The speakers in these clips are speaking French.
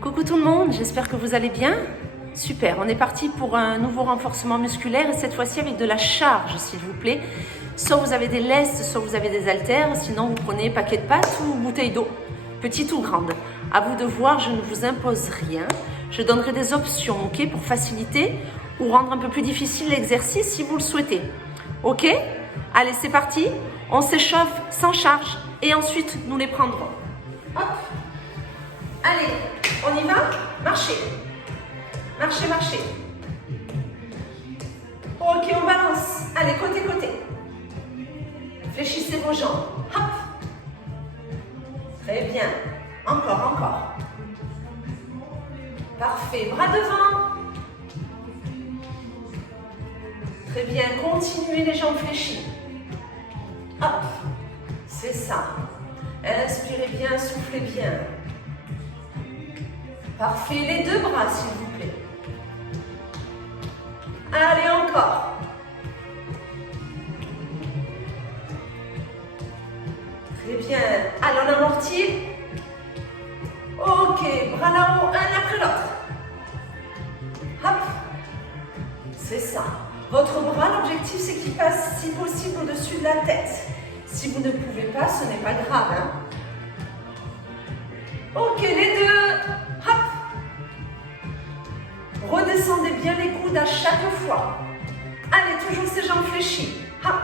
Coucou tout le monde, j'espère que vous allez bien. Super, on est parti pour un nouveau renforcement musculaire et cette fois-ci avec de la charge s'il vous plaît. Soit vous avez des lestes, soit vous avez des haltères, sinon vous prenez paquet de pâtes ou bouteille d'eau, petite ou grande. À vous de voir, je ne vous impose rien. Je donnerai des options, ok, pour faciliter ou rendre un peu plus difficile l'exercice si vous le souhaitez. Ok? Allez, c'est parti. On s'échauffe sans charge et ensuite nous les prendrons. Hop. Allez, on y va? Marchez. Marchez, marchez. Ok, on balance. Allez, côté, côté. Fléchissez vos jambes. Hop. Très bien. Encore, encore. Parfait. Bras devant. Très bien. Continuez les jambes fléchies. Hop. C'est ça. Inspirez bien, soufflez bien. Parfait. Les deux bras, s'il vous plaît. Allez, encore. Très bien. Allez, on amortit. Ok, bras là-haut, un après l'autre. Hop. C'est ça. Votre bras, l'objectif, c'est qu'il passe, si possible, au-dessus de la tête. Si vous ne pouvez pas, ce n'est pas grave. Hein. Ok, les deux. Hop. Redescendez bien les coudes à chaque fois. Allez, toujours ces jambes fléchies. Hop.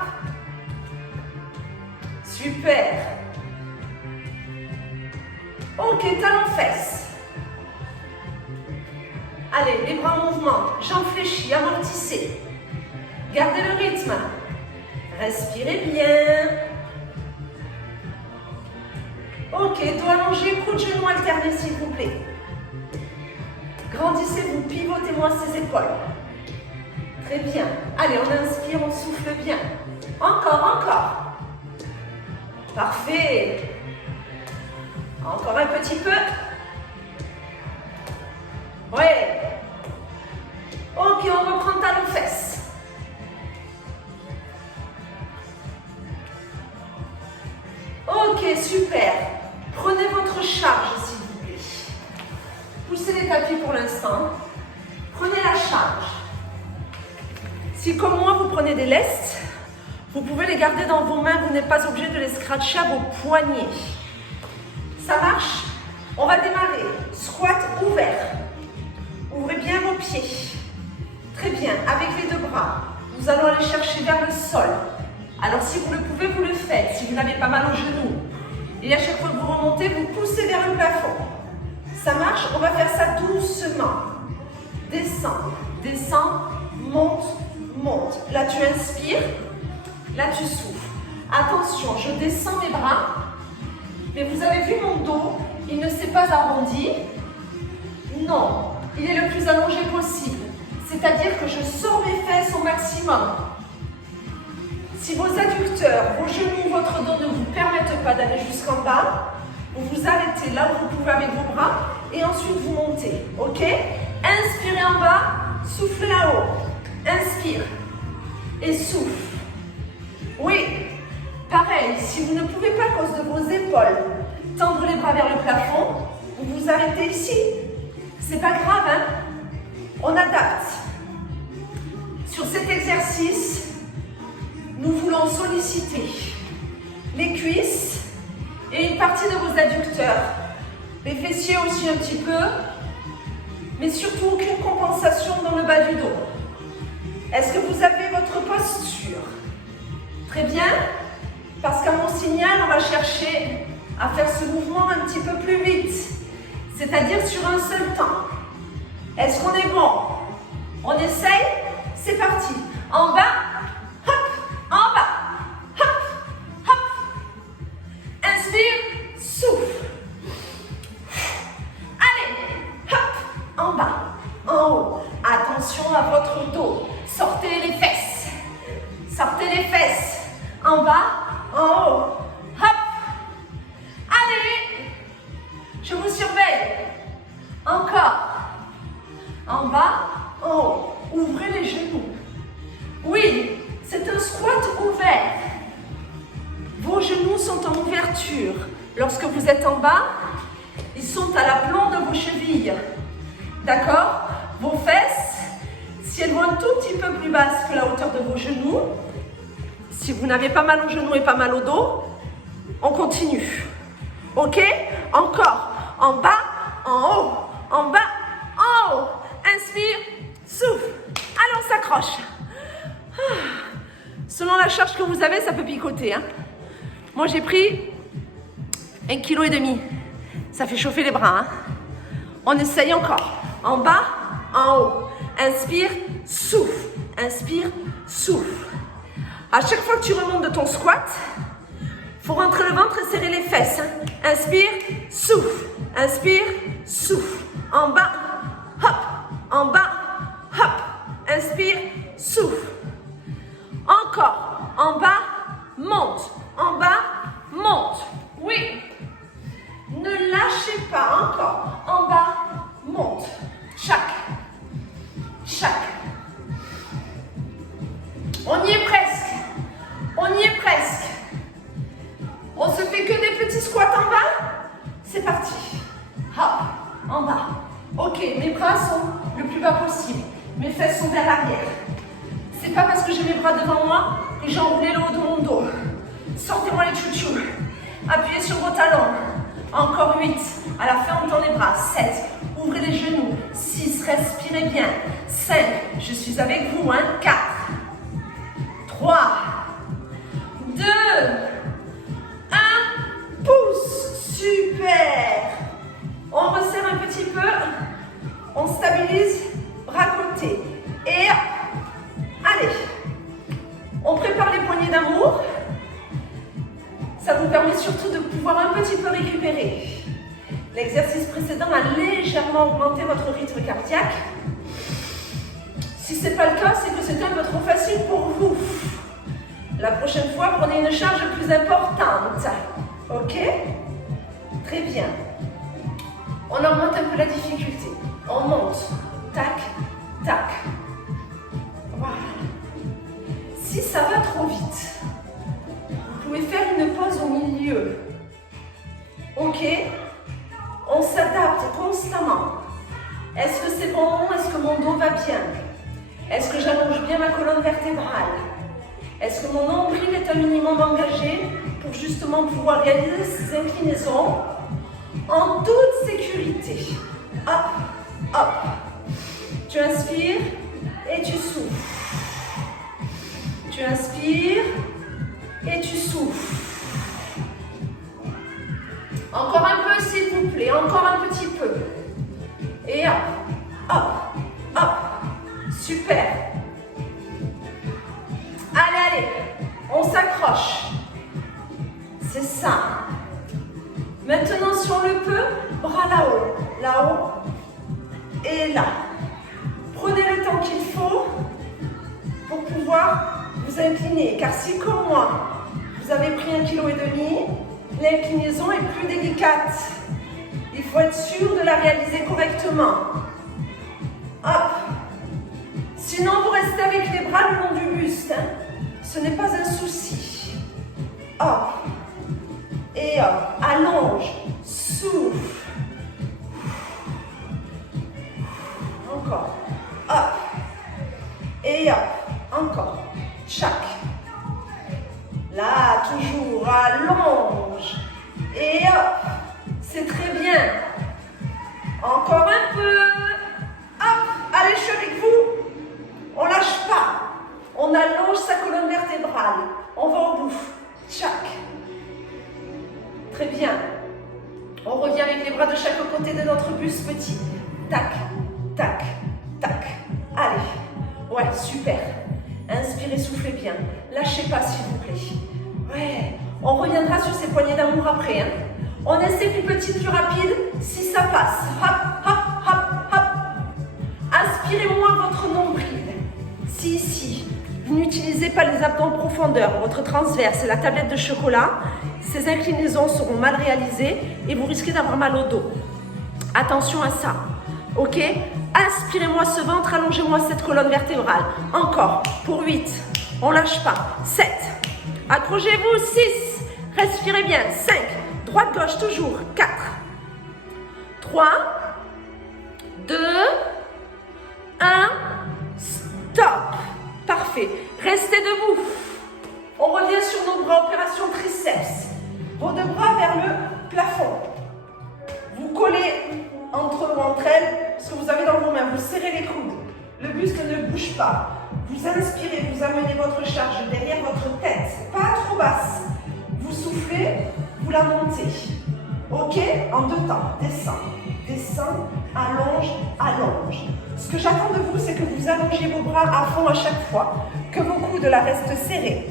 Super. Ok, talons-fesses. Allez, les bras en mouvement. Jambes fléchies, amortissez. Gardez le rythme. Respirez bien. Ok, dos allongé, coude genou alterné s'il vous plaît. Grandissez-vous, pivotez-moi ces épaules. Très bien. Allez, on inspire, on souffle bien. Encore, encore. Parfait. Encore un petit peu. Ouais. Ok, on reprend talons-fesses. Ok, super. Prenez votre charge, s'il vous plaît. Poussez les tapis pour l'instant. Prenez la charge. Si, comme moi, vous prenez des lestes, vous pouvez les garder dans vos mains. Vous n'êtes pas obligé de les scratcher à vos poignets. Ça marche? On va démarrer. Squat ouvert. Ouvrez bien vos pieds. Très bien. Avec les deux bras, nous allons aller chercher vers le sol. Alors, si vous le pouvez, vous le faites. Si vous n'avez pas mal aux genoux. Et à chaque fois que vous remontez, vous poussez vers le plafond. Ça marche? On va faire ça doucement. Descends, descends, monte, monte. Là, tu inspires. Là, tu souffles. Attention, je descends mes bras. Mais vous avez vu mon dos, il ne s'est pas arrondi. Non, il est le plus allongé possible. C'est-à-dire que je sors mes fesses au maximum. Si vos adducteurs, vos genoux, votre dos ne vous permettent pas d'aller jusqu'en bas, vous vous arrêtez là où vous pouvez avec vos bras et ensuite vous montez. Ok? Inspirez en bas, soufflez là-haut. Inspire et souffle. Oui. Pareil, si vous ne pouvez pas à cause de vos épaules tendre les bras vers le plafond, vous vous arrêtez ici. C'est pas grave, hein? On adapte. Sur cet exercice, nous voulons solliciter les cuisses et une partie de vos adducteurs. Les fessiers aussi un petit peu, mais surtout aucune compensation dans le bas du dos. Est-ce que vous avez votre posture? Très bien. Parce qu'à mon signal, on va chercher à faire ce mouvement un petit peu plus vite. C'est-à-dire sur un seul temps. Est-ce qu'on est bon? On essaye? C'est parti. En bas, hop, en bas, hop, hop. Inspire, souffle. Allez, hop, en bas, en haut. Attention à votre dos. Sortez les fesses. Sortez les fesses. En bas. En haut, hop, allez, je vous surveille, encore, en bas, en haut, ouvrez les genoux, oui, c'est un squat ouvert, vos genoux sont en ouverture, lorsque vous êtes en bas, ils sont à l'aplomb de vos chevilles. plie. D'accord? Vos fesses, si elles vont un tout petit peu plus basses que la hauteur de vos genoux, si vous n'avez pas mal aux genoux et pas mal au dos, on continue. Ok? Encore. En bas, en haut. En bas, en haut. Inspire, souffle. Allez, on s'accroche. Selon la charge que vous avez, ça peut picoter. Hein? Moi, j'ai pris 1,5 kg. Ça fait chauffer les bras. Hein? On essaye encore. En bas, en haut. Inspire, souffle. Inspire, souffle. À chaque fois que tu remontes de ton squat, il faut rentrer le ventre et serrer les fesses. Hein? Inspire, souffle. Inspire, souffle. En bas, hop. En bas, hop. Inspire, souffle. Encore. En bas, monte. En bas, monte. Oui. Ne lâchez pas. Encore. En bas, monte. Chaque. On y est presque. On y est presque. On se fait que des petits squats en bas. C'est parti. Hop. En bas. Ok, mes bras sont le plus bas possible. Mes fesses sont vers l'arrière. C'est pas parce que j'ai mes bras devant moi que j'ai enroulé le haut de mon dos. Sortez-moi les chouchous. Appuyez sur vos talons. Encore 8. À la fin, on tend les bras. 7. Ouvrez les genoux. 6. Respirez bien. 5. Je suis avec vous. 4. 3. 2. 1. Pousse. Super. On resserre un petit peu. On stabilise. Bras côtés. Et allez. On prépare les poignées d'amour. Ça vous permet surtout de pouvoir un petit peu récupérer. L'exercice précédent a légèrement augmenté votre rythme cardiaque. Si ce n'est pas le cas, c'est que c'était un peu trop facile pour vous. La prochaine fois, prenez une charge plus importante. Ok? Très bien. On augmente un peu la difficulté. On monte. Tac, tac. Voilà. Si ça va trop vite, vous pouvez faire une pause au milieu. Ok? On s'adapte constamment. Est-ce que c'est bon? Est-ce que mon dos va bien? Est-ce que j'allonge bien ma colonne vertébrale? Est-ce que mon nombril est un minimum engagé pour justement pouvoir réaliser ces inclinaisons en toute sécurité? Hop, hop. Tu inspires et tu souffles. Tu inspires et tu souffles. Encore un peu s'il vous plaît, encore un petit peu. Et hop, hop, hop. Super. Allez, allez, on s'accroche. C'est ça. Maintenant, si on le peut, bras là-haut et là. Prenez le temps qu'il faut pour pouvoir vous incliner. Car si, comme moi, vous avez pris 1,5 kg, l'inclinaison est plus délicate. Il faut être sûr de la réaliser correctement. Hop. Sinon, vous restez avec les bras le long du buste. Hein. Ce n'est pas un souci. Hop. Et hop. Allonge. Souffle. Encore. Hop. Et hop. Encore. Chaque. Là, toujours. Allonge. Et hop. C'est très bien. Encore un peu. Hop. Allez, je suis avec vous. On lâche pas. On allonge sa colonne vertébrale. On va au bout. Tchac. Très bien. On revient avec les bras de chaque côté de notre buste petit. Tac, tac, tac. Allez. Ouais, super. Inspirez, soufflez bien. Lâchez pas, s'il vous plaît. Ouais. On reviendra sur ces poignées d'amour après. Hein. On essaie plus petit, plus rapide, si ça passe. Hop, hop, hop, hop. Inspirez-moi votre nombril. Si ici, vous n'utilisez pas les abdos en profondeur, votre transverse et la tablette de chocolat, ces inclinaisons seront mal réalisées et vous risquez d'avoir mal au dos. Attention à ça. Ok? Inspirez-moi ce ventre, allongez-moi cette colonne vertébrale. Encore, pour 8. On lâche pas. 7. Accrochez-vous. 6. Respirez bien. 5. Droite, gauche, toujours. 4. 3. 2, 1, stop. Parfait. Restez debout. On revient sur nos bras, opération triceps. Vos deux bras vers le plafond. Vous collez entre elles ce que vous avez dans vos mains. Vous serrez les coudes. Le buste ne bouge pas. Vous inspirez, vous amenez votre charge derrière votre tête. Pas trop basse. Vous soufflez, vous la montez. Ok? En deux temps. Descends, descends, allonge, allonge. Ce que j'attends de vous, c'est que vous allongez vos bras à fond à chaque fois, que vos coudes là restent serrés.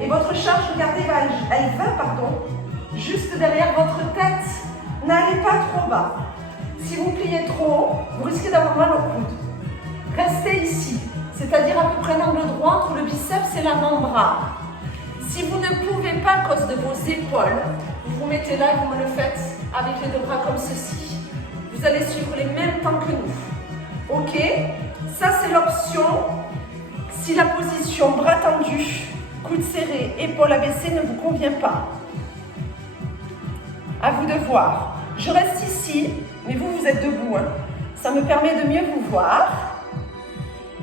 Et votre charge, regardez, elle va, juste derrière votre tête. N'allez pas trop bas. Si vous pliez trop haut, vous risquez d'avoir mal au coude. Restez ici, c'est-à-dire à peu près l'angle droit entre le biceps et l'avant-bras. Si vous ne pouvez pas à cause de vos épaules, vous vous mettez là et vous me le faites avec les deux bras comme ceci. Vous allez suivre les mêmes temps que nous. Ok? Ça, c'est l'option si la position bras tendus, coude serré, épaules abaissées ne vous convient pas. À vous de voir. Je reste ici, mais vous êtes debout. Ça me permet de mieux vous voir,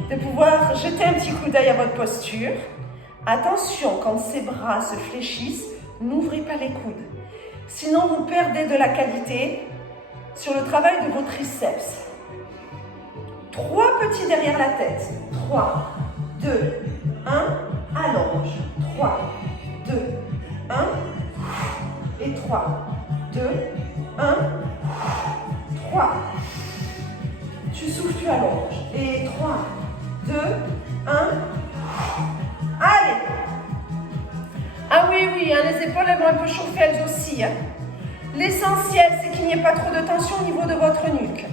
de pouvoir jeter un petit coup d'œil à votre posture. Attention, quand ces bras se fléchissent, n'ouvrez pas les coudes. Sinon, vous perdez de la qualité sur le travail de vos triceps. 3 petits derrière la tête. 3, 2, 1, allonge. 3, 2, 1, et 3, 2, 1, 3. Tu souffles, tu allonges. Et 3, 2, 1. Allez. Ah oui, les épaules, elles vont un peu chauffer elles aussi. L'essentiel, c'est qu'il n'y ait pas trop de tension au niveau de votre nuque.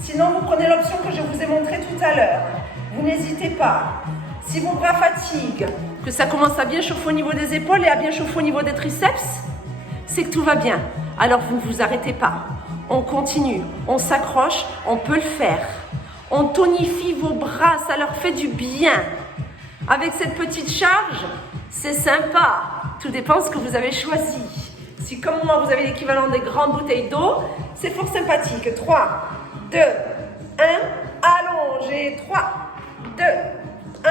Sinon, vous prenez l'option que je vous ai montrée tout à l'heure. Vous n'hésitez pas. Si vos bras fatiguent, que ça commence à bien chauffer au niveau des épaules et à bien chauffer au niveau des triceps, c'est que tout va bien. Alors, vous ne vous arrêtez pas. On continue, on s'accroche, on peut le faire. On tonifie vos bras, ça leur fait du bien. Avec cette petite charge, c'est sympa. Tout dépend de ce que vous avez choisi. Si comme moi, vous avez l'équivalent des grandes bouteilles d'eau, c'est fort sympathique. 3, 2, 1, allonge. Et 3, 2, 1,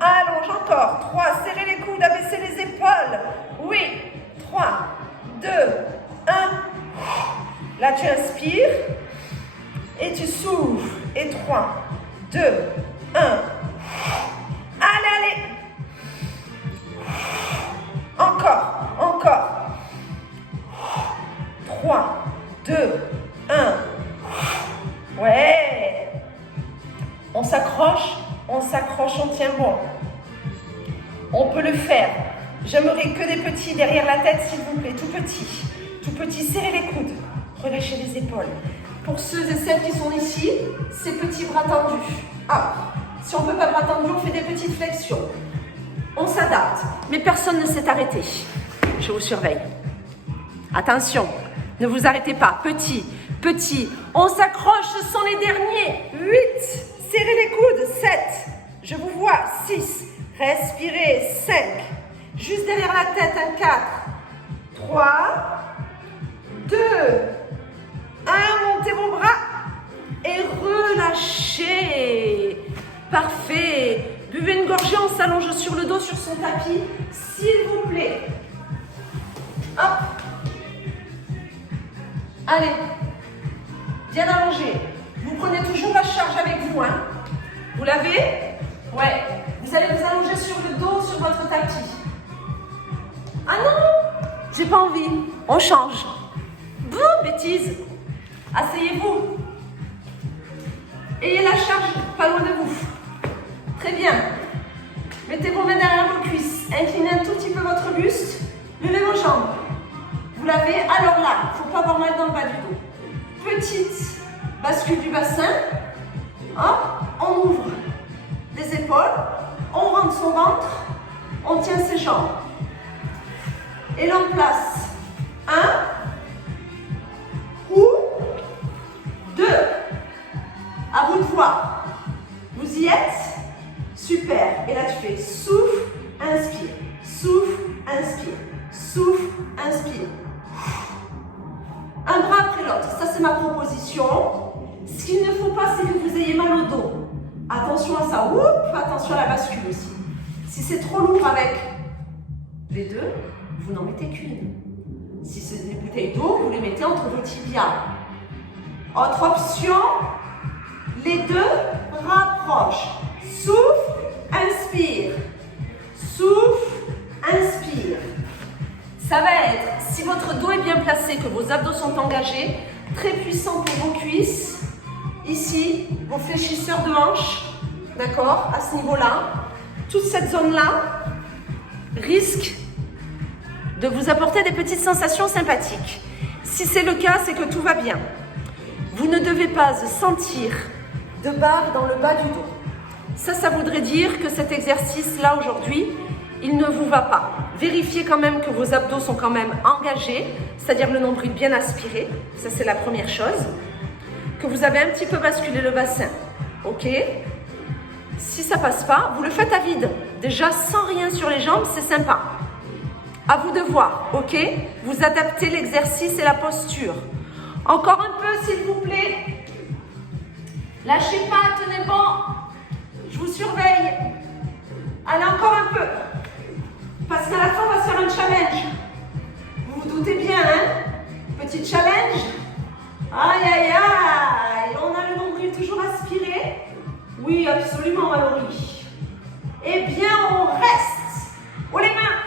allonge. Encore. 3, serrez les coudes, abaissez les épaules. Oui. 3, 2, 1. Là, tu inspires et tu souffles. Et 3, 2, 1. Allez. Encore. 3, 2, 1. Ouais. On s'accroche, on tient bon. On peut le faire. J'aimerais que des petits derrière la tête, s'il vous plaît, tout petit, serrez les coudes, relâchez les épaules. Pour ceux et celles qui sont ici, ces petits bras tendus. Si on ne peut pas bras tendus, on fait des petites flexions. On s'adapte, mais personne ne s'est arrêté. Je vous surveille. Attention, ne vous arrêtez pas. Petit. On s'accroche, ce sont les derniers. 8. Serrez les coudes. 7. Je vous vois. 6. Respirez. 5. Juste derrière la tête. 4. 3. 2. 1. Montez vos bras. Et relâchez. Parfait. Buvez une gorgée, on s'allonge sur le dos, sur son tapis, s'il vous plaît. Hop. Allez. Bien allongé. Vous prenez toujours la charge avec vous. Vous l'avez? Ouais. Vous allez vous allonger sur le dos, sur votre tapis. Ah non, j'ai pas envie. On change. Boum, bêtise. Asseyez-vous. Ayez la charge pas loin de vous. Très bien. Mettez vos mains derrière vos cuisses. Inclinez un tout petit peu votre buste. Levez vos jambes. Vous l'avez. Alors là, il ne faut pas avoir mal dans le bas du dos. Petite bascule du bassin. Hop, on ouvre les épaules. On rentre son ventre. On tient ses jambes. Et l'on place 1 ou 2. À vous de voir. Vous y êtes? Super. Et là, tu fais souffle, inspire. Souffle, inspire. Souffle, inspire. Un bras après l'autre. Ça, c'est ma proposition. Ce qu'il ne faut pas, c'est que vous ayez mal au dos. Attention à ça. Oups, attention à la bascule aussi. Si c'est trop lourd avec les deux, vous n'en mettez qu'une. Si c'est des bouteilles d'eau, vous les mettez entre vos tibias. Autre option, les deux rapprochent. Souffle, inspire. Souffle, inspire. Ça va être, si votre dos est bien placé, que vos abdos sont engagés, très puissant pour vos cuisses. Ici, vos fléchisseurs de hanches, d'accord, à ce niveau-là. Toute cette zone-là risque de vous apporter des petites sensations sympathiques. Si c'est le cas, c'est que tout va bien. Vous ne devez pas sentir de barre dans le bas du dos. Ça voudrait dire que cet exercice-là aujourd'hui, il ne vous va pas. Vérifiez quand même que vos abdos sont quand même engagés, c'est-à-dire le nombril bien aspiré. Ça, c'est la première chose. Que vous avez un petit peu basculé le bassin. Ok? Si ça passe pas, vous le faites à vide. Déjà, sans rien sur les jambes, c'est sympa. À vous de voir, ok? Vous adaptez l'exercice et la posture. Encore un peu, s'il vous plaît. Lâchez pas, tenez bon. Je vous surveille. Allez, encore un peu. Parce qu'à la fin, on va se faire un challenge. Vous vous doutez bien, hein? Petit challenge. Aïe, aïe, aïe. On a le nombril toujours aspiré. Oui, absolument, Valérie. Eh bien, on reste. Oh les mains.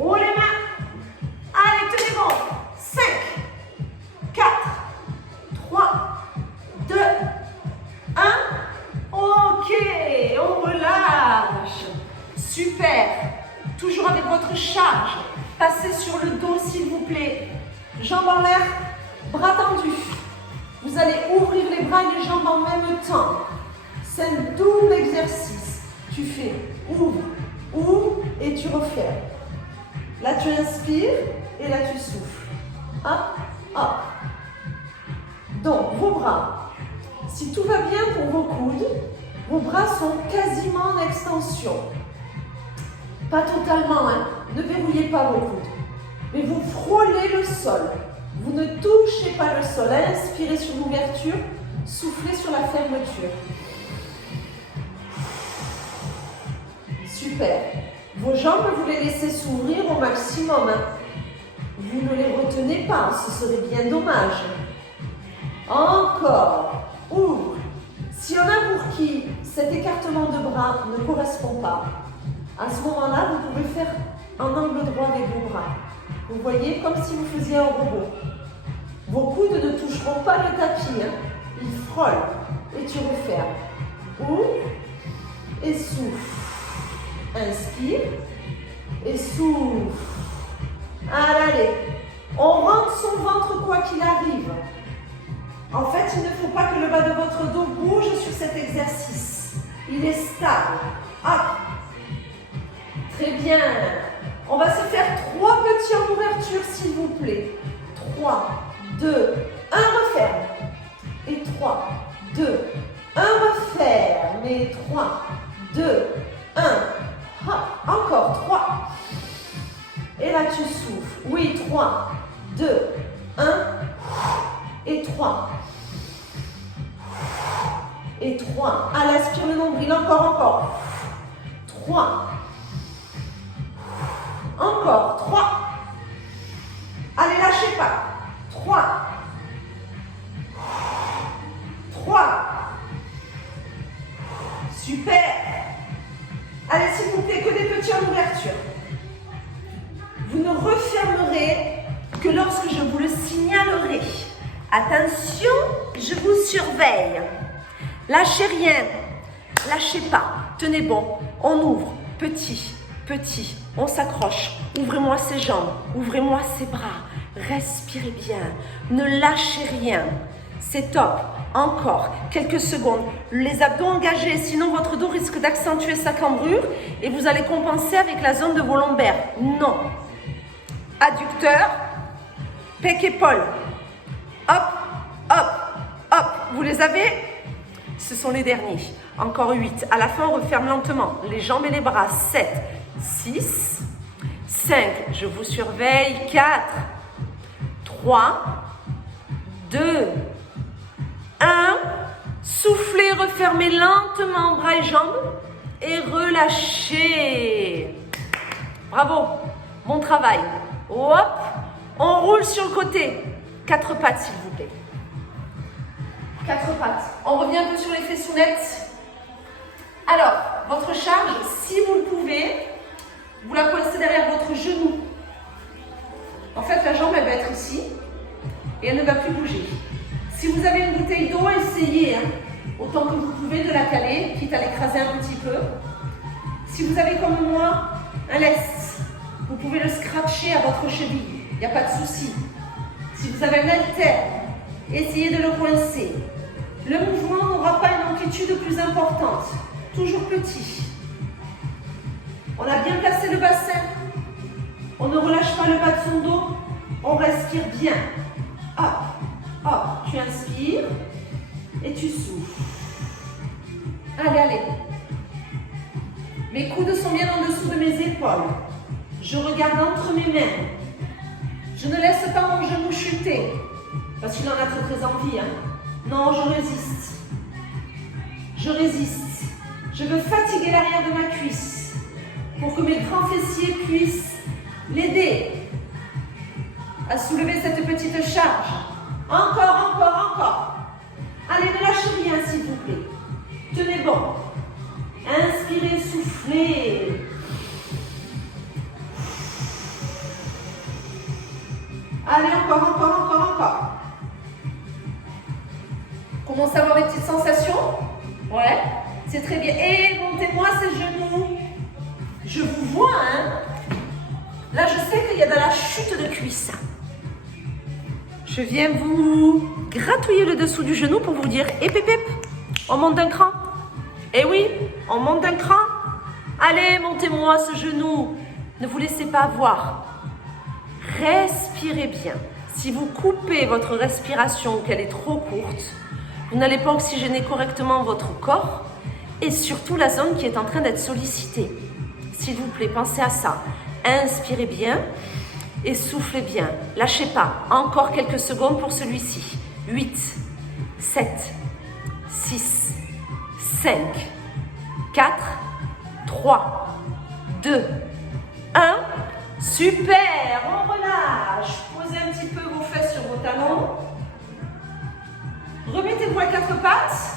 Oh les mains. Allez, tenez bon. 5, 4, 3, 2, 1. Ok, on relâche. Super. Toujours avec votre charge. Passez sur le dos, s'il vous plaît. Jambes en l'air, bras tendus. Vous allez ouvrir les bras et les jambes en même temps. C'est un double exercice. Tu fais ouvre, ouvre et tu refermes. Là, tu inspires et là, tu souffles. Hop, hop. Donc, vos bras. Si tout va bien pour vos coudes, vos bras sont quasiment en extension. Pas totalement, hein. Ne verrouillez pas vos coudes. Mais vous frôlez le sol. Vous ne touchez pas le sol. Inspirez sur l'ouverture, soufflez sur la fermeture. Super. Vos jambes, vous les laissez s'ouvrir au maximum. Hein. Vous ne les retenez pas, ce serait bien dommage. Encore. Ouvre. S'il y en a pour qui cet écartement de bras ne correspond pas, à ce moment-là, vous pouvez faire un angle droit avec vos bras. Vous voyez, comme si vous faisiez un robot. Vos coudes ne toucheront pas le tapis. Hein. Ils frôlent. Et tu refermes. Ouvre et souffle. Inspire et souffle. Allez. On rentre son ventre quoi qu'il arrive. En fait, il ne faut pas que le bas de votre dos bouge sur cet exercice. Il est stable. Hop. Très bien. On va se faire 3 petits en ouverture, s'il vous plaît. 3, 2, 1, referme. Et 3, 2, 1, referme. Et 3, 2, 1. Hop. Encore 3. Et là, tu souffles. Oui, 3, 2, 1. Et 3. Et 3. Allez, aspire le nombril. Encore. 3. Encore. 3. Allez, lâchez pas. 3. 3. Super. Allez, s'il vous plaît, que des petits en ouverture. Vous ne refermerez que lorsque je vous le signalerai. Attention, je vous surveille. Lâchez rien. Lâchez pas. Tenez bon. On ouvre. Petit. Petit. On s'accroche. Ouvrez-moi ses jambes. Ouvrez-moi ses bras. Respirez bien. Ne lâchez rien. C'est top. Encore quelques secondes. Les abdos engagés, sinon votre dos risque d'accentuer sa cambrure et vous allez compenser avec la zone de vos lombaires. Non. Adducteur, pec épaule. Hop, hop, hop. Vous les avez? Ce sont les derniers. Encore 8. À la fin, on referme lentement les jambes et les bras. 7, 6, 5. Je vous surveille. 4, 3, 2, 1. Soufflez, refermez lentement bras et jambes et relâchez. Bravo, bon travail. Hop, on roule sur le côté. 4 pattes s'il vous plaît. 4 pattes. On revient un peu sur les fessounettes. Alors, votre charge, si vous le pouvez, vous la coincez derrière votre genou. En fait, la jambe, elle va être ici et elle ne va plus bouger. Si vous avez une bouteille d'eau, essayez, autant que vous pouvez, de la caler, quitte à l'écraser un petit peu. Si vous avez comme moi un lest, vous pouvez le scratcher à votre cheville, il n'y a pas de souci. Si vous avez un haltère, essayez de le coincer. Le mouvement n'aura pas une amplitude plus importante, toujours petit. On a bien placé le bassin, on ne relâche pas le bas de son dos, on respire bien. Hop, hop, tu inspires et tu souffles. Allez, allez. Mes coudes sont bien en dessous de mes épaules. Je regarde entre mes mains. Je ne laisse pas mon genou chuter, parce qu'il en a très envie. Non, je résiste. Je résiste. Je veux fatiguer l'arrière de ma cuisse pour que mes grands fessiers puissent l'aider à soulever cette petite charge. Encore, encore, encore. Allez, ne lâchez rien, s'il vous plaît. Tenez bon. Inspirez, soufflez. Allez, encore, encore, encore, encore. Commencez à avoir des petites sensations. Ouais, c'est très bien. Et montez-moi ces genoux. Je vous vois, Là, je sais qu'il y a de la chute de cuisse. Je viens vous gratouiller le dessous du genou pour vous dire, hé pépé, on monte d'un cran. Eh oui, on monte d'un cran. Allez, montez-moi ce genou. Ne vous laissez pas avoir. Respirez bien. Si vous coupez votre respiration ou qu'elle est trop courte, vous n'allez pas oxygéner correctement votre corps et surtout la zone qui est en train d'être sollicitée. S'il vous plaît, pensez à ça. Inspirez bien et soufflez bien. Lâchez pas. Encore quelques secondes pour celui-ci. 8, 7, 6, 5, 4, 3, 2, 1. Super, on relâche. Posez un petit peu vos fesses sur vos talons. Remettez-vous à 4 pattes.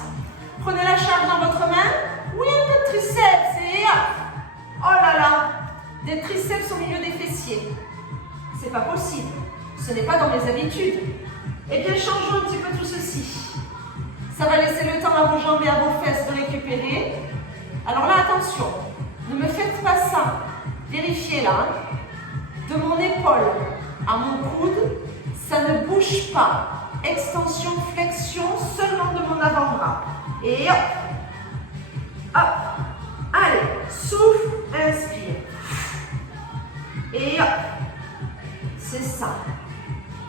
Prenez la charge dans votre main. Oui, un peu de triceps. Et hop. Oh là là. Des triceps au milieu des fessiers. C'est pas possible. Ce n'est pas dans mes habitudes. Eh bien, changeons un petit peu tout ceci. Ça va laisser le temps à vos jambes et à vos fesses de récupérer. Alors là, attention. Ne me faites pas ça. Vérifiez là. De mon épaule à mon coude, ça ne bouge pas. Extension, flexion, seulement de mon avant-bras. Et hop, hop. Allez, souffle, inspire. Et hop, c'est ça.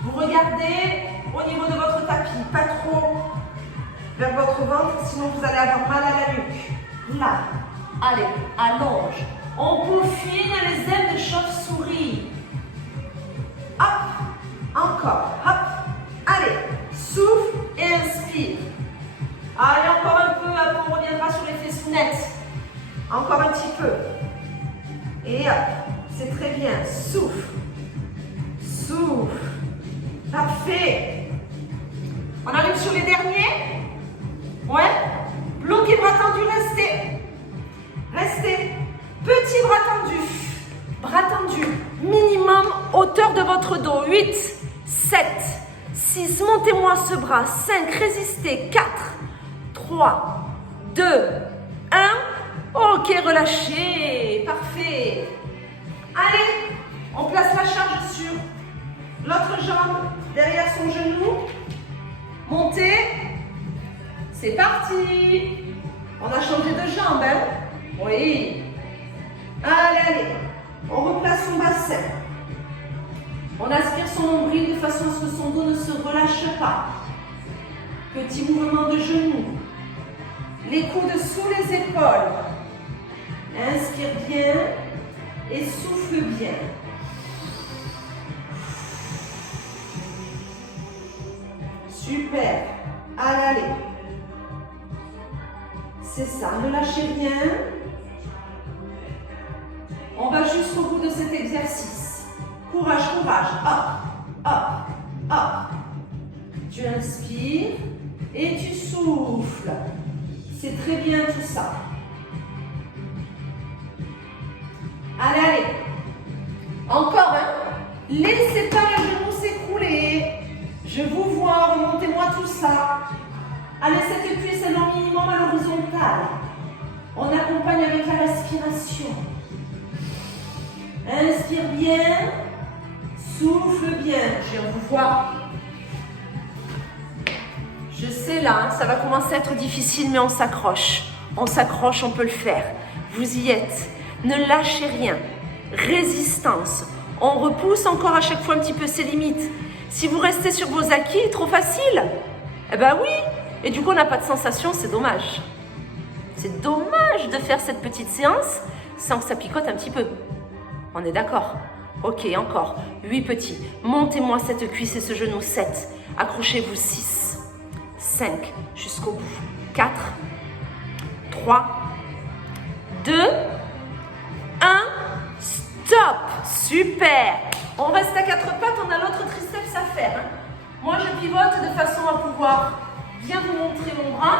Vous regardez au niveau de votre tapis, pas trop vers votre ventre, sinon vous allez avoir mal à la nuque. Là, allez, allonge. On peaufine les ailes de chauve-souris. Hop, encore, hop. Allez, souffle et inspire. Allez, encore un peu, après on reviendra sur les fessounettes. Encore un petit peu. Et hop, c'est très bien. Souffle, souffle. Parfait. On arrive sur les derniers. Ouais. Bloquez bras tendus, restez. Restez. Petit bras tendu. Bras tendu. Minimum hauteur de votre dos. 8, 7, 6. Montez-moi ce bras. 5. Résistez. 4, 3, 2, 1. Ok, relâchez. Parfait. Allez, on place la charge sur l'autre jambe derrière son genou. Montez. C'est parti. On a changé de jambe, Oui. Allez, allez. On replace son bassin. On aspire son nombril de façon à ce que son dos ne se relâche pas. Petit mouvement de genou. Les coudes sous les épaules. Inspire bien et souffle bien. Super. Allez, allez. C'est ça, ne lâchez rien. On va jusqu'au bout de cet exercice. Courage, courage. Hop, hop, hop. Tu inspires et tu souffles. C'est très bien tout ça. Allez, allez. Encore, hein. Laissez pas les genoux s'écrouler. Je vous vois, remontez-moi tout ça. Allez, cette cuisse est au minimum à l'horizontale. On accompagne avec la respiration. Inspire bien, souffle bien. Je viens vous voir. Je sais là, hein, ça va commencer à être difficile, mais on s'accroche. On s'accroche, on peut le faire. Vous y êtes. Ne lâchez rien. Résistance. On repousse encore à chaque fois un petit peu ses limites. Si vous restez sur vos acquis, trop facile. Eh ben oui. Et du coup, on n'a pas de sensation, c'est dommage. C'est dommage de faire cette petite séance sans que ça picote un petit peu. On est d'accord? Ok, encore. 8 petits. Montez-moi cette cuisse et ce genou. 7. Accrochez-vous. 6. 5. Jusqu'au bout. 4. 3. 2. 1. Stop. Super. On reste à 4 pattes. On a l'autre triceps à faire. Hein. Moi, je pivote de façon à pouvoir bien vous montrer mon bras.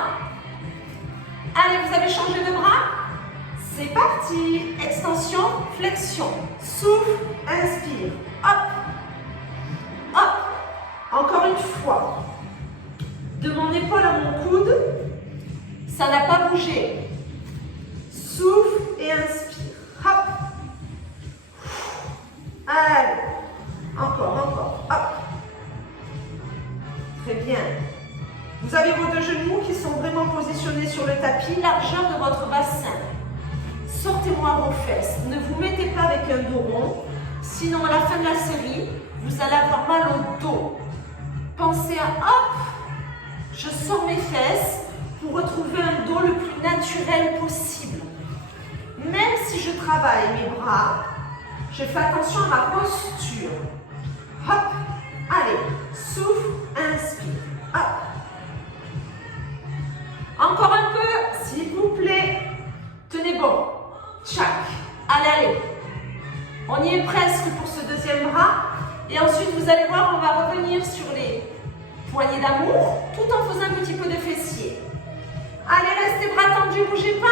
Allez, vous avez changé de bras? C'est parti. Extension, flexion. Souffle, inspire. Hop. Hop. Encore une fois. De mon épaule à mon coude, ça n'a pas bougé. Souffle et inspire. Hop. Allez. Encore. Hop. Très bien. Vous avez vos 2 genoux qui sont vraiment positionnés sur le tapis, largeur de votre bassin. Sortez-moi vos fesses. Ne vous mettez pas avec un dos rond, sinon à la fin de la série, vous allez avoir mal au dos. Pensez à hop, je sors mes fesses pour retrouver un dos le plus naturel possible. Même si je travaille mes bras, je fais attention à ma posture. Hop, allez, souffle, inspire. Hop. Encore un peu, s'il vous plaît. Tenez bon. Tchac. Allez. On y est presque pour ce deuxième bras. Et ensuite, vous allez voir, on va revenir sur les poignées d'amour, tout en faisant un petit peu de fessier. Allez, restez bras tendus, bougez pas.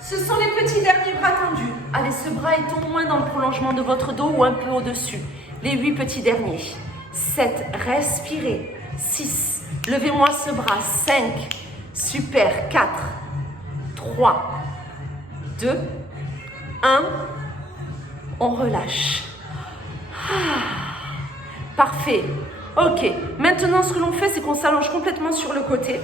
Ce sont les petits derniers bras tendus. Allez, ce bras est au moins dans le prolongement de votre dos ou un peu au-dessus. Les 8 petits derniers. 7, respirez. 6, levez-moi ce bras. 5, super. 4, 3, 2, 1. On relâche. Parfait. Ok. Maintenant, ce que l'on fait, c'est qu'on s'allonge complètement sur le côté.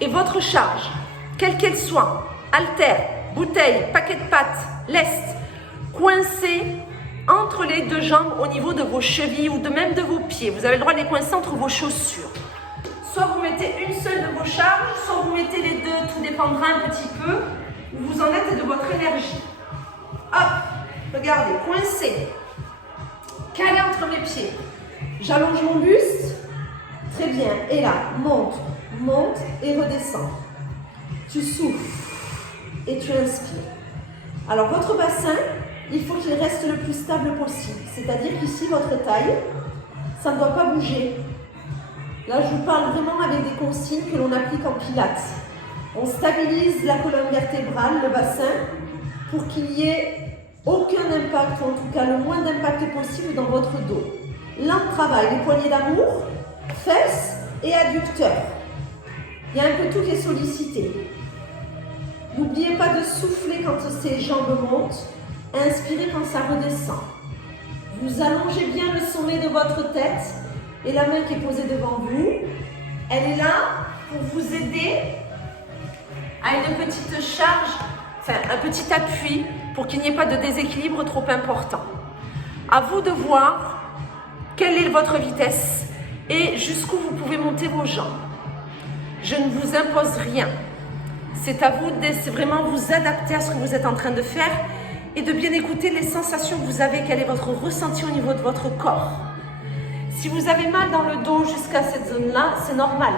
Et votre charge, quelle qu'elle soit, haltère, bouteille, paquet de pâtes, lest, coincée entre les 2 jambes au niveau de vos chevilles ou de même de vos pieds. Vous avez le droit de les coincer entre vos chaussures. Soit vous mettez une seule de vos charges, soit vous mettez les 2, tout dépendra un petit peu où vous en êtes de votre énergie. Hop, regardez, coincé, calé entre mes pieds. J'allonge mon buste, très bien, et là, monte et redescends. Tu souffles et tu inspires. Alors votre bassin, il faut qu'il reste le plus stable possible, c'est-à-dire qu'ici, votre taille, ça ne doit pas bouger. Là, je vous parle vraiment avec des consignes que l'on applique en pilates. On stabilise la colonne vertébrale, le bassin, pour qu'il n'y ait aucun impact, ou en tout cas le moins d'impact possible dans votre dos. Là, on travaille les poignées d'amour, fesses et adducteurs. Il y a un peu tout qui est sollicité. N'oubliez pas de souffler quand ces jambes montent, inspirez quand ça redescend. Vous allongez bien le sommet de votre tête et la main qui est posée devant vous, elle est là pour vous aider à une petite charge, enfin un petit appui pour qu'il n'y ait pas de déséquilibre trop important. À vous de voir quelle est votre vitesse et jusqu'où vous pouvez monter vos jambes. Je ne vous impose rien. C'est à vous de vraiment vous adapter à ce que vous êtes en train de faire et de bien écouter les sensations que vous avez, quel est votre ressenti au niveau de votre corps. Si vous avez mal dans le dos jusqu'à cette zone-là, c'est normal.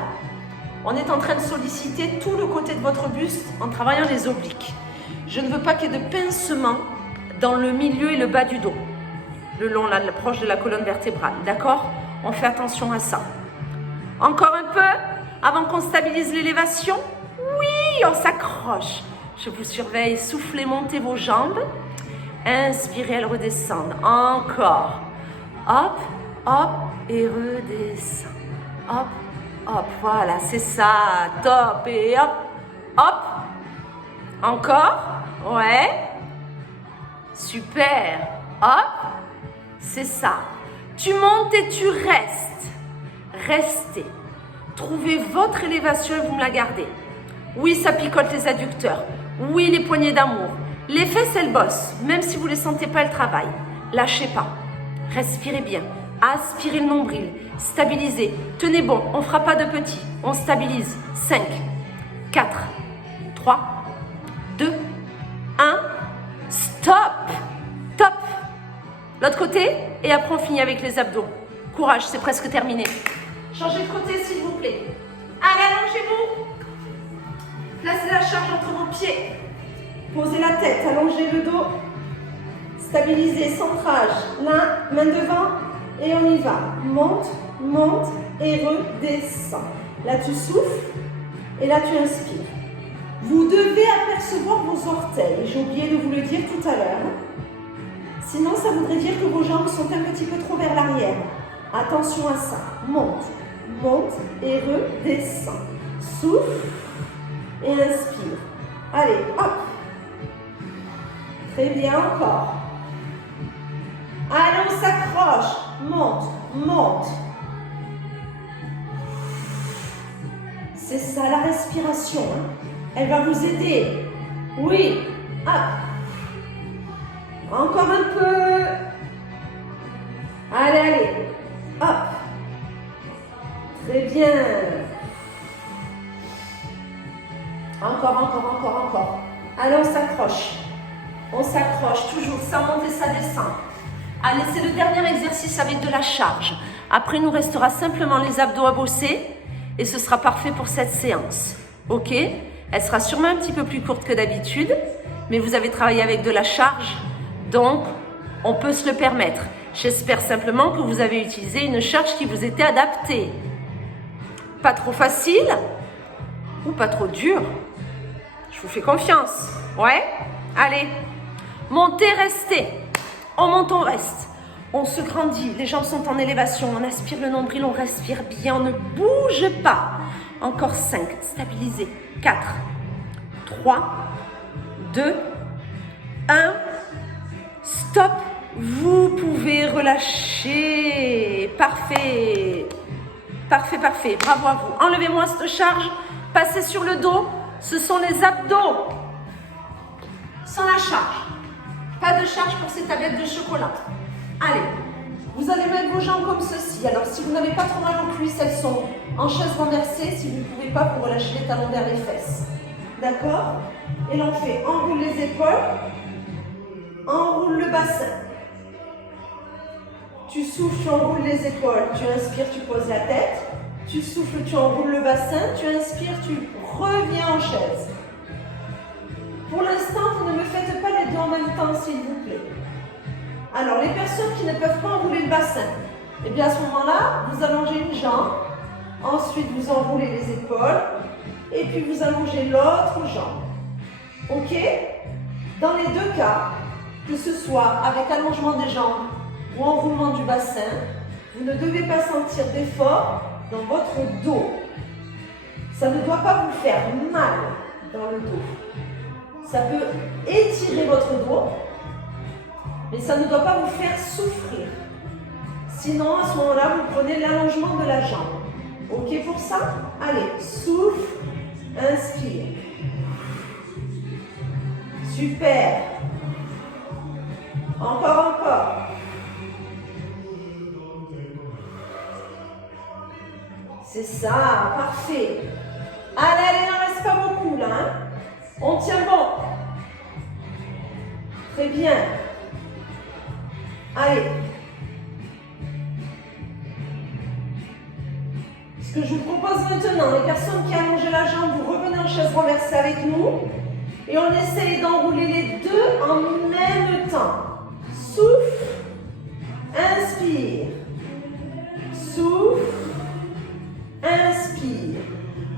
On est en train de solliciter tout le côté de votre buste en travaillant les obliques. Je ne veux pas qu'il y ait de pincement dans le milieu et le bas du dos, le long, là, proche de la colonne vertébrale. D'accord? On fait attention à ça. Encore un peu avant qu'on stabilise l'élévation. Oui, on s'accroche. Je vous surveille. Soufflez, montez vos jambes. Inspirez, elles redescendent. Encore. Hop, hop, et redescend. Hop, hop, voilà, c'est ça. Top, et hop, hop. Encore. Ouais. Super. Hop. C'est ça. Tu montes et tu restes. Restez. Trouvez votre élévation et vous me la gardez. Oui, ça picote les adducteurs. Oui, les poignées d'amour. Les fesses, elles bossent. Même si vous ne les sentez pas, elles travaillent. Lâchez pas. Respirez bien. Aspirez le nombril. Stabilisez. Tenez bon. On ne fera pas de petit. On stabilise. 5, 4, 3, 2, 1. Stop. Top. L'autre côté. Et après, on finit avec les abdos. Courage, c'est presque terminé. Changez de côté, s'il vous plaît. Allez, allongez-vous. Placez la charge entre vos pieds. Posez la tête, allongez le dos. Stabilisez, centrage. Là, main devant et on y va. Monte, monte et redescends. Là, tu souffles et là, tu inspires. Vous devez apercevoir vos orteils. J'ai oublié de vous le dire tout à l'heure. Sinon, ça voudrait dire que vos jambes sont un petit peu trop vers l'arrière. Attention à ça. Monte, monte et redescends. Souffle et inspire. Allez, hop. Très bien, encore. Allez, on s'accroche. Monte, monte. C'est ça la respiration. Hein. Elle va vous aider. Oui, hop. Encore un peu. Allez, allez. Hop. Très bien. Encore. Allez, on s'accroche. On s'accroche toujours. Ça monte et ça descend. Allez, c'est le dernier exercice avec de la charge. Après, il nous restera simplement les abdos à bosser et ce sera parfait pour cette séance. Ok? Elle sera sûrement un petit peu plus courte que d'habitude, mais vous avez travaillé avec de la charge, donc on peut se le permettre. J'espère simplement que vous avez utilisé une charge qui vous était adaptée. Pas trop facile ou pas trop dur. Je vous fais confiance. Ouais? Allez. Montez, restez. On monte, on reste. On se grandit. Les jambes sont en élévation. On aspire le nombril, on respire bien. On ne bouge pas. Encore 5. Stabilisez. 4, 3, 2, 1. Stop. Vous pouvez relâcher. Parfait. Parfait. Bravo à vous. Enlevez-moi cette charge. Passez sur le dos. Ce sont les abdos. Sans la charge. Pas de charge pour ces tablettes de chocolat. Allez. Vous allez mettre vos jambes comme ceci. Alors, si vous n'avez pas trop mal aux cuisses, elles sont en chaise renversée. Si vous ne pouvez pas, pour relâcher les talons vers les fesses. D'accord? Et l'on fait enroule les épaules. Enroule le bassin. Tu souffles, tu enroules les épaules. Tu inspires, tu poses la tête. Tu souffles, tu enroules le bassin. Tu inspires, tu reviens en chaise. Pour l'instant, vous ne me faites pas les deux en même temps, s'il vous plaît. Alors, les personnes qui ne peuvent pas enrouler le bassin, eh bien à ce moment-là, vous allongez une jambe. Ensuite, vous enroulez les épaules. Et puis, vous allongez l'autre jambe. OK? Dans les deux cas, que ce soit avec allongement des jambes ou enroulement du bassin, vous ne devez pas sentir d'effort dans votre dos. Ça ne doit pas vous faire mal dans le dos. Ça peut étirer votre dos, mais ça ne doit pas vous faire souffrir. Sinon, à ce moment-là, vous prenez l'allongement de la jambe. OK pour ça? Allez, souffle, inspire. Super. Encore. C'est ça, parfait. Allez, il n'en reste pas beaucoup là. Hein? On tient bon. Très bien. Allez. Ce que je vous propose maintenant, les personnes qui allongent la jambe, vous revenez en chaise renversée avec nous. Et on essaye d'enrouler les deux en même temps. Souffle. Inspire. Souffle. Inspire.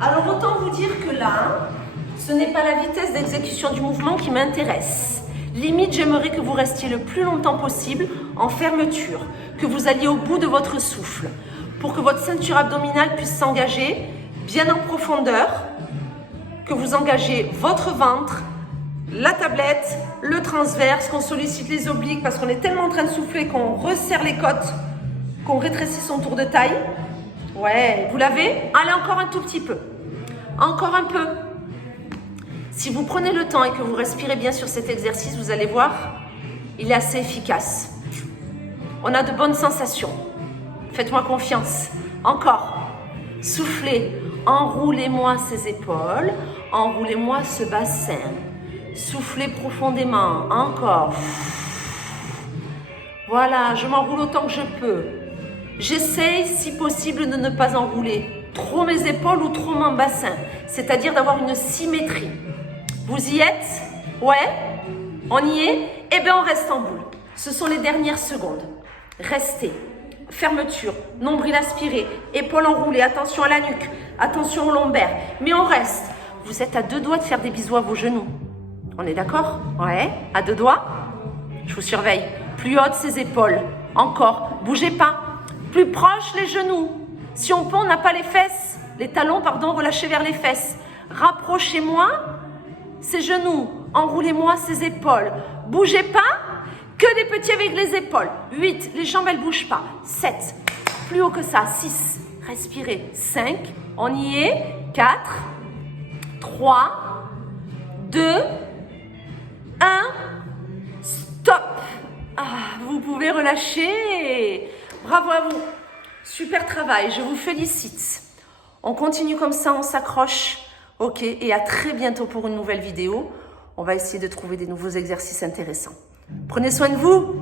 Alors autant vous dire que là, ce n'est pas la vitesse d'exécution du mouvement qui m'intéresse. Limite, j'aimerais que vous restiez le plus longtemps possible en fermeture, que vous alliez au bout de votre souffle, pour que votre ceinture abdominale puisse s'engager bien en profondeur, que vous engagez votre ventre, la tablette, le transverse, qu'on sollicite les obliques parce qu'on est tellement en train de souffler qu'on resserre les côtes, qu'on rétrécit son tour de taille. Ouais, vous l'avez? Allez, encore un tout petit peu. Encore un peu. Si vous prenez le temps et que vous respirez bien sur cet exercice, vous allez voir, il est assez efficace. On a de bonnes sensations. Faites-moi confiance. Encore. Soufflez. Enroulez-moi ces épaules. Enroulez-moi ce bassin. Soufflez profondément. Encore. Voilà, je m'enroule autant que je peux. J'essaye, si possible, de ne pas enrouler trop mes épaules ou trop mon bassin. C'est-à-dire d'avoir une symétrie. Vous y êtes? Ouais? On y est? Eh bien, on reste en boule. Ce sont les dernières secondes. Restez. Fermeture, nombril aspiré, épaules enroulées, attention à la nuque, attention au lombaire. Mais on reste. Vous êtes à 2 doigts de faire des bisous à vos genoux. On est d'accord? Ouais? À 2 doigts? Je vous surveille. Plus haute ces épaules. Encore. Bougez pas. Plus proche les genoux. Si on peut, on n'a pas les fesses. Les talons, pardon, relâchés vers les fesses. Rapprochez-moi ces genoux. Enroulez-moi ces épaules. Bougez pas. Que des petits avec les épaules. 8. Les jambes, elles ne bougent pas. 7. Plus haut que ça. 6. Respirez. 5. On y est. 4. 3. 2. 1. Stop. Ah, vous pouvez relâcher. Bravo à vous. Super travail. Je vous félicite. On continue comme ça. On s'accroche. Ok. Et à très bientôt pour une nouvelle vidéo. On va essayer de trouver des nouveaux exercices intéressants. Prenez soin de vous.